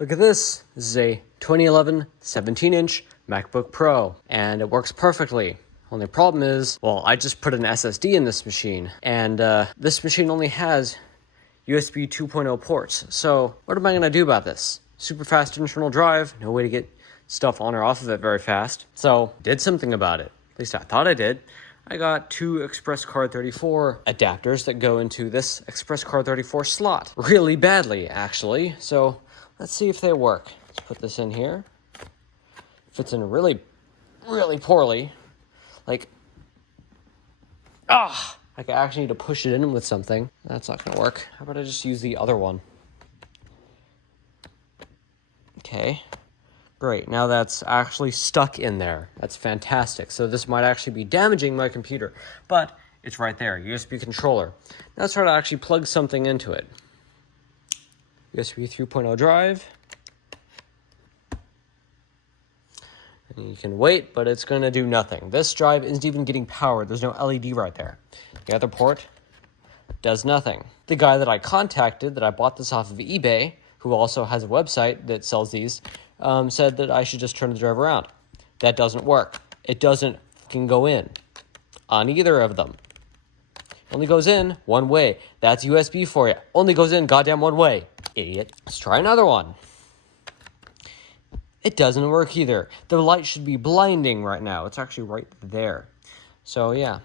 Look at this. This is a 2011 17-inch MacBook Pro, and it works perfectly. Only problem is, well, I just put an SSD in this machine, and this machine only has USB 2.0 ports. So what am I going to do about this? Super fast internal drive, no way to get stuff on or off of it very fast. So did something about it. At least I thought I did. I got two ExpresCard 34 adapters that go into this ExpresCard 34 slot. Really badly, actually. So let's see if they work. Let's put this in here. Fits in really, really poorly. Like, I actually need to push it in with something. That's not gonna work. How about I just use the other one? Okay, great. Now that's actually stuck in there. That's fantastic. So this might actually be damaging my computer, but it's right there, USB controller. Now let's try to actually plug something into it. USB 3.0 drive. And you can wait, but it's gonna do nothing. This drive isn't even getting powered. There's no LED right there. The other port does nothing. The guy that I contacted, that I bought this off of eBay, who also has a website that sells these, said that I should just turn the drive around. That doesn't work. It doesn't fucking go in on either of them. Only goes in one way. That's USB for you. Only goes in goddamn one way, idiot. Let's try another one. It doesn't work either. The light should be blinding right now. It's actually right there. So yeah,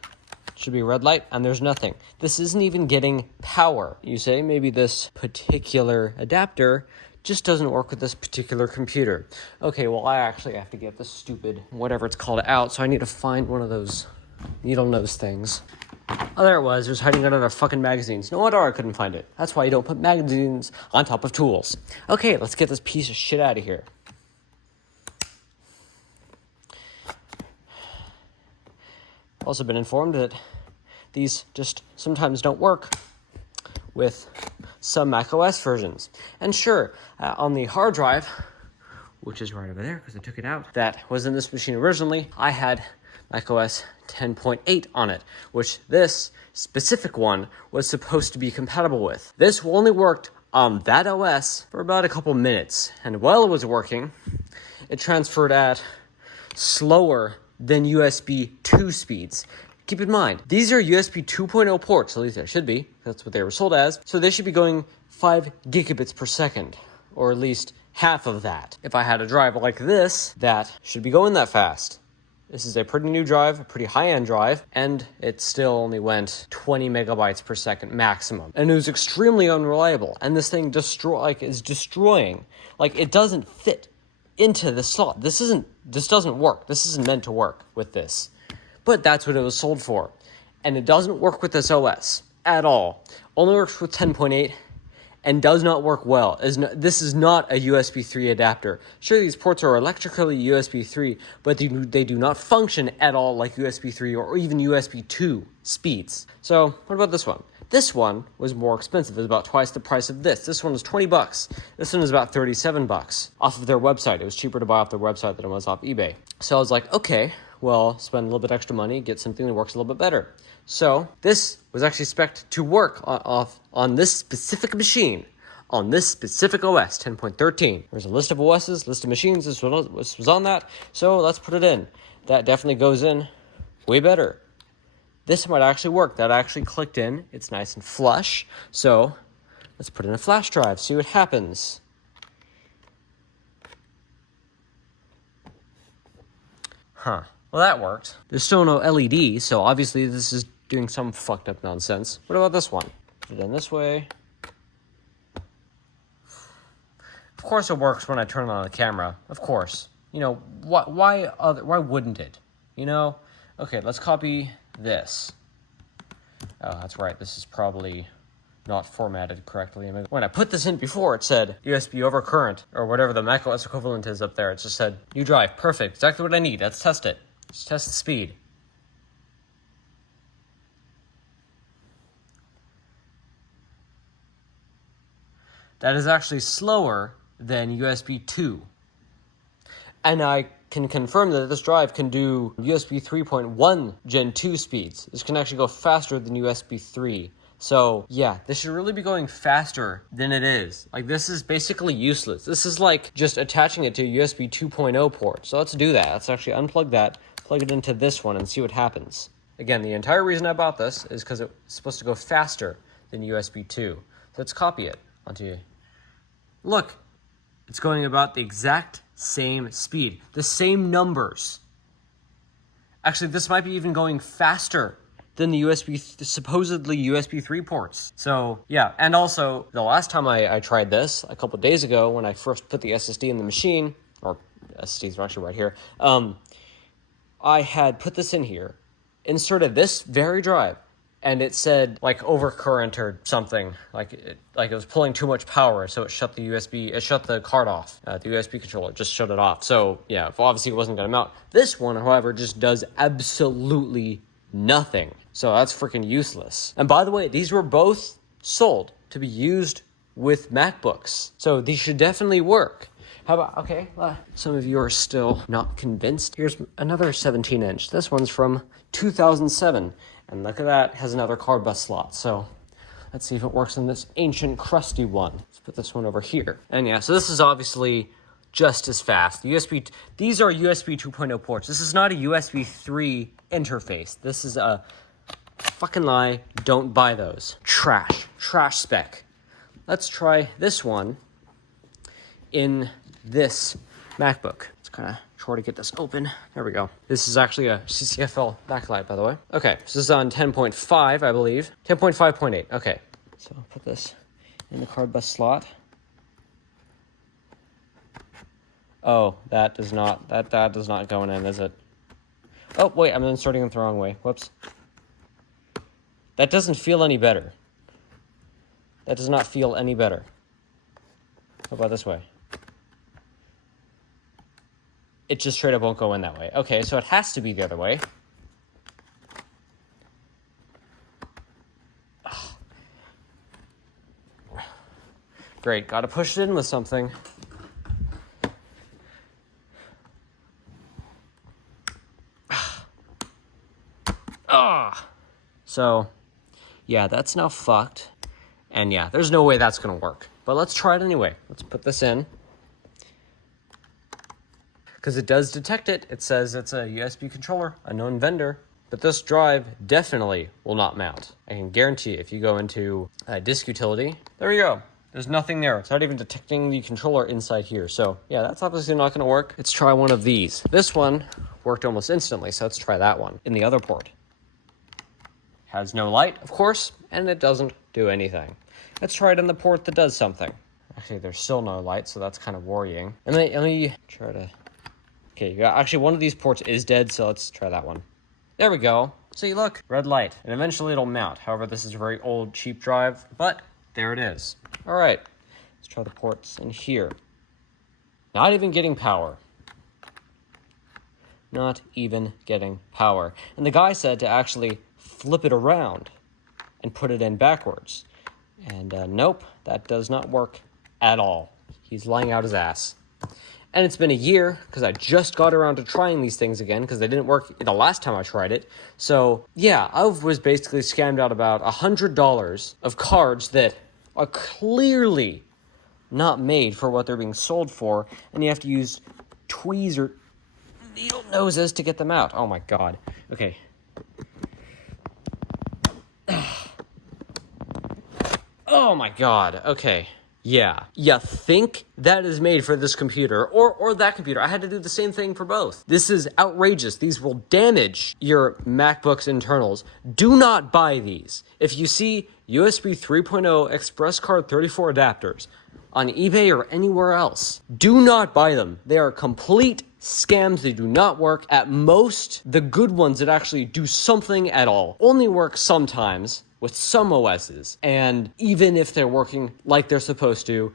it should be red light and there's nothing. This isn't even getting power. You say maybe this particular adapter just doesn't work with this particular computer. Okay, well I actually have to get this stupid whatever it's called out, so I need to find one of those needle nose things. Oh, there it was. It was hiding under the fucking magazines. No wonder I couldn't find it. That's why you don't put magazines on top of tools. Okay, let's get this piece of shit out of here. Also been informed that these just sometimes don't work with some macOS versions. And sure, on the hard drive, which is right over there because I took it out, that was in this machine originally, I had macOS 10.8 on it, which this specific one was supposed to be compatible with. This only worked on that OS for about a couple minutes, and while it was working, it transferred at slower than USB 2 speeds. Keep in mind, these are USB 2.0 ports, at least they should be. That's what they were sold as. So they should be going 5 gigabits per second, or at least half of that. If I had a drive like this, that should be going that fast. This is a pretty new drive, a pretty high-end drive, and it still only went 20 megabytes per second maximum. And it was extremely unreliable. And this thing is destroying. Like, it doesn't fit into the slot. This doesn't work. This isn't meant to work with this. But that's what it was sold for. And it doesn't work with this OS at all. Only works with 10.8 and does not work well. This is not a USB 3 adapter. Sure, these ports are electrically USB 3, but they do not function at all like USB 3 or even USB 2 speeds. So what about this one? This one was more expensive. It was about twice the price of this. This one was $20. This one was about $37 off of their website. It was cheaper to buy off their website than it was off eBay. So I was like, okay, well, spend a little bit extra money, get something that works a little bit better. So this was actually spec'd to work on this specific machine, on this specific OS, 10.13. There's a list of OSs, list of machines. This was on that. So let's put it in. That definitely goes in way better. This might actually work. That actually clicked in. It's nice and flush. So let's put in a flash drive, see what happens. Huh. Well, that worked. There's still no LED, so obviously this is doing some fucked up nonsense. What about this one? Put it in this way. Of course it works when I turn it on the camera. Of course. You know, why wouldn't it? You know? Okay, let's copy this. Oh, that's right. This is probably not formatted correctly. When I put this in before, it said USB over current, or whatever the macOS equivalent is up there. It just said, new drive, perfect, exactly what I need. Let's test it. Let's test the speed. That is actually slower than USB 2. And I can confirm that this drive can do USB 3.1 Gen 2 speeds. This can actually go faster than USB 3. So yeah, this should really be going faster than it is. Like, this is basically useless. This is like just attaching it to a USB 2.0 port. So let's do that. Let's actually unplug that, plug it into this one, and see what happens. Again, the entire reason I bought this is because it's supposed to go faster than USB 2. So let's copy it onto. Look, it's going about the exact same speed, the same numbers. Actually, this might be even going faster than the supposedly USB 3 ports. So yeah, and also the last time I tried this, a couple days ago, when I first put the SSD in the machine, or SSDs are actually right here, I had put this in here, inserted this very drive, and it said like overcurrent or something, like it was pulling too much power, so it shut the card off. The USB controller just shut it off. So yeah, obviously it wasn't gonna mount. This one, however, just does absolutely nothing. So that's freaking useless. And by the way, these were both sold to be used with MacBooks. So these should definitely work. How about, okay, some of you are still not convinced. Here's another 17-inch. This one's from 2007. And look at that, has another card bus slot. So let's see if it works on this ancient crusty one. Let's put this one over here. And yeah, so this is obviously just as fast. These are USB 2.0 ports. This is not a USB 3 interface. This is a fucking lie. Don't buy those. Trash spec. Let's try this one in this MacBook. It's kind of try to get this open. There we go. This is actually a CCFL backlight, by the way. Okay, so this is on 10.5, I believe. 10.5.8, okay. So I'll put this in the card bus slot. Oh, that does not go in, is it? Oh, wait, I'm inserting it the wrong way. Whoops. That doesn't feel any better. That does not feel any better. How about this way? It just straight up won't go in that way. Okay, so it has to be the other way. Ugh. Great, gotta push it in with something. So, yeah, that's now fucked. And yeah, there's no way that's gonna work. But let's try it anyway. Let's put this in. Because it does detect it. It says it's a USB controller, a known vendor. But this drive definitely will not mount. I can guarantee if you go into disk utility, there you go. There's nothing there. It's not even detecting the controller inside here. So yeah, that's obviously not gonna work. Let's try one of these. This one worked almost instantly, so let's try that one in the other port. Has no light, of course, and it doesn't do anything. Let's try it in the port that does something. Actually, there's still no light, so that's kind of worrying. And let me try to... Okay, actually one of these ports is dead, so let's try that one. There we go. See, look, red light. And eventually it'll mount. However, this is a very old, cheap drive, but there it is. All right, let's try the ports in here. Not even getting power. Not even getting power. And the guy said to actually flip it around and put it in backwards. And nope, that does not work at all. He's lying out his ass. And it's been a year, because I just got around to trying these things again, because they didn't work the last time I tried it. So, yeah, I was basically scammed out about $100 of cards that are clearly not made for what they're being sold for, and you have to use tweezers or needle noses to get them out. Oh my god. Okay. Oh my god. Okay. Yeah. You think that is made for this computer or that computer. I had to do the same thing for both. This is outrageous. These will damage your MacBook's internals. Do not buy these. If you see USB 3.0 ExpresCard 34 adapters on eBay or anywhere else, do not buy them. They are complete scams. They do not work. At most, the good ones that actually do something at all only work sometimes with some OSs, and even if they're working like they're supposed to,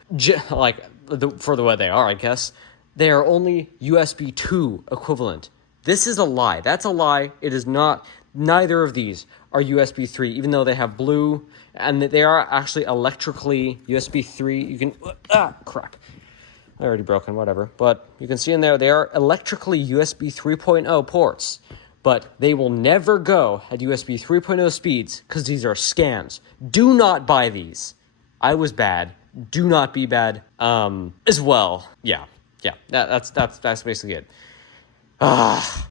for the way they are, I guess, they are only USB 2 equivalent. This is a lie. That's a lie. It is not. Neither of these are USB 3, even though they have blue, and they are actually electrically USB 3. You can, crap. They're already broken, whatever. But you can see in there, they are electrically USB 3.0 ports. but they will never go at USB 3.0 speeds because these are scams. Do not buy these. I was bad. Do not be bad as well. Yeah, that's basically it.